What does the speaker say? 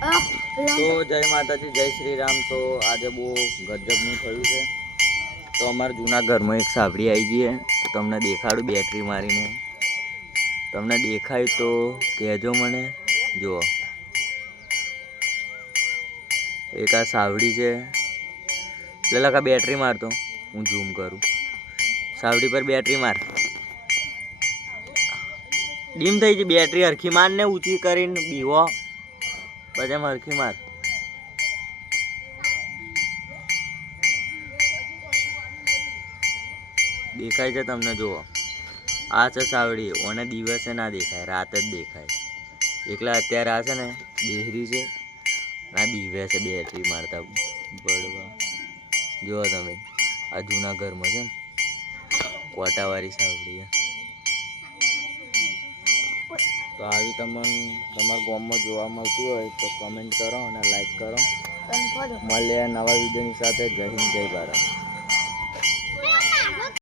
તો જય માતાજી, જય શ્રી રામ। તો આજે બહુ ગજબનું થયું છે। તો અમારા જૂના ઘરમાં એક સાવડી આવી ગઈ છે। તો તમને દેખાડું બેટરી મારીને। તમને દેખાય તો કહેજો મને। જુઓ, એક આ સાવડી છે। એટલે લખા બેટરી મારતો, હું ઝૂમ કરું। સાવડી પર બેટરી માર। ડીમ થઈ ગઈ બેટરી। હરખી માર ને ઊંચી કરીને બીવો પછી હરખી માર। દેખાય છે તમને? જુઓ, આ છે સાવડી। ઓને દિવસે ના દેખાય, રાત જ દેખાય। એકલા અત્યારે આ છે ને બેહરી છે, આ બીવે છે બેટરી મારતા બળવા। જુઓ તમે, આ જૂના ઘરમાં છે ને કોટાવાળી સાવડી છે। તો આવી તમને તમારા ગામમાં જોવા મળતી હોય તો કમેન્ટ કરો અને લાઈક કરો। મળીએ નવા વિડીયોની સાથે। જય હિન્દ, જય ભારત।